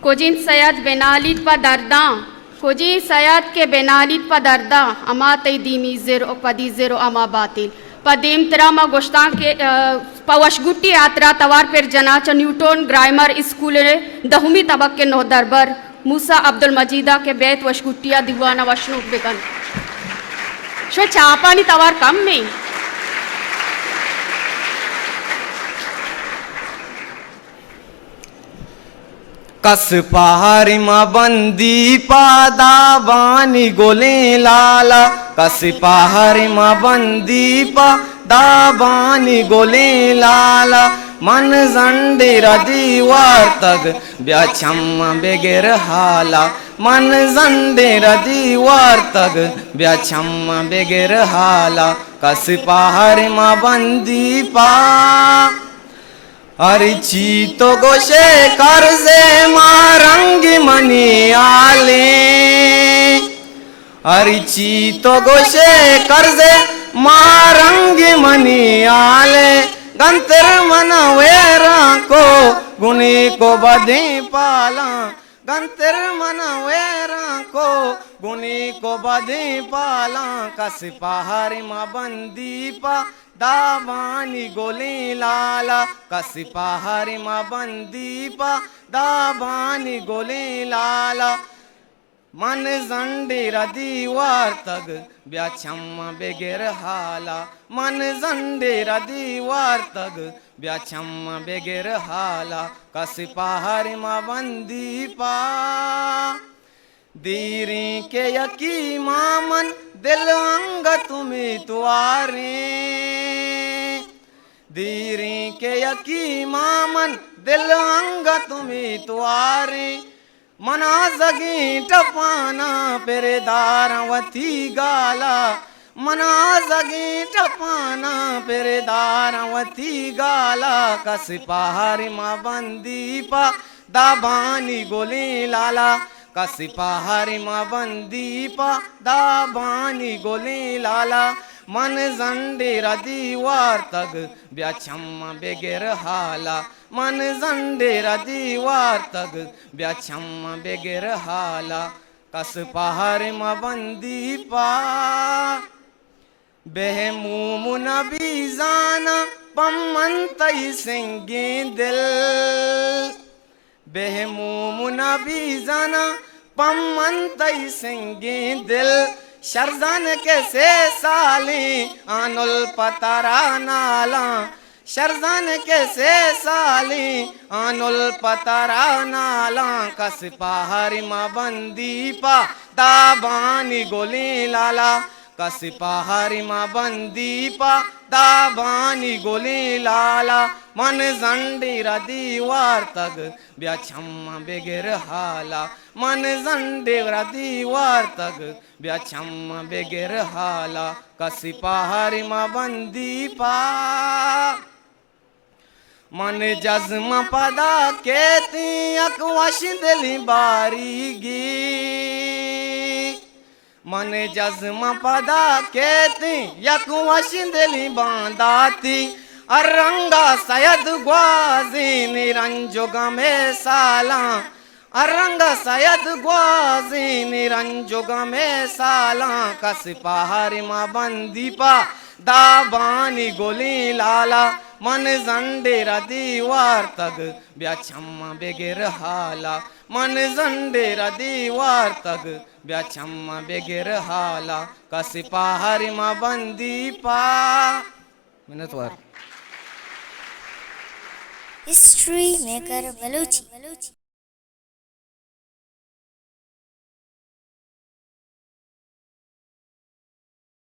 Kojin sayad benalit pa darda, kojin sayad ke benalit pa darda, ama tay dimi zero padi zero ama batil. Padim trama gostan ke pawashgutti yatra tawar per janacha Newton grammar school दहुमी तबक के नौ दरबर मूसा अब्दुल मजीदा के बैत वशगुट्टिया दीवाना वशनु बेगन show चापानी तवार कम में कस पहाड़ी मा बंदी पादा बानी गोले लाला कस पहाड़ी मा बंदी पादा बानी गोले लाला मन जंडीरा दीवार तक ब्याछम बेगेर हाला मन जंडीरा दीवार तक ब्याछम बेगेर हाला कस पहाड़ी मा बंदी पा अरे चीतो गोशे कर्जे मारंगी मनी आले अरे चीतो गोशे कर्जे मारंगी मनी आले गंतर मन वेरा को गुनी को बदे पाला गंतर मन वेरा को गुनी को बदे पाला कस पहाड़ी मा बंदी पा दावानी गोली लाला कस पहाड़ी मा बंदी पा दावानी गोली लाला मन जंडीरा दीवार तक ब्याछम बेगेर हाला मन जंडीरा दीवार तक ब्याछम बेगेर हाला कस पहाड़ी मा बंदी पा दीरी के यकी मामन दिल अंग तुम्हें तुआरे दीरी के यकी मामन दिल अंग तुम्हें तुआरे मना जगी टपाना पेरे दारवती गाला मना जगी टपाना पेरे दारवती गाला कस पहाड़ी मा बंदी पा दाबानी गोली लाला कस पहाड़ी मा बंदी पा दाबानी गोली लाला मन जंडीरा दीवार तक ब्याछम बेगेर हाला मन जंडीरा दीवार तक ब्याछम बेगेर हाला कस पहाड़ी मा बंदी पा बेहमूम नबी जाना पम्मंतई सिंगे दिल बेहमूम नबी जाना पम्मंतई सिंगे दिल शरजन के से साली आनुल पतरा नाला शरजन के से साली आनुल पतरा नाला कस पहाड़ी मा बंदी पा दाबानी गोली लाला कस पहाड़ी मा बंदी पा दाबानी गोली लाला मन जंडीरा दीवार तक ब्याछम बेगेर हाला मन जंडीरा दीवार तक ब्याछम बेगेर हाला कस पहाड़ी मा बंदी पा मन जज्म पदा केती अकवश दिली बारीगी मन जज्म पदा केती यकवश दिली बांदाती अरंगा सयद ग्वाजी निरंजुग में साला अरंग सयद ग्वाजी निरंजुग में साला कस पहाड़ी मा बंदी पा दाबानी गोली लाला मन जंडीरा दीवार तक ब्याछम बेगेर हाला मन जंडीरा दीवार तक ब्याछम बेगेर हाला कस पहाड़ी मा बंदी पा हिस्ट्री मेकर बलूची।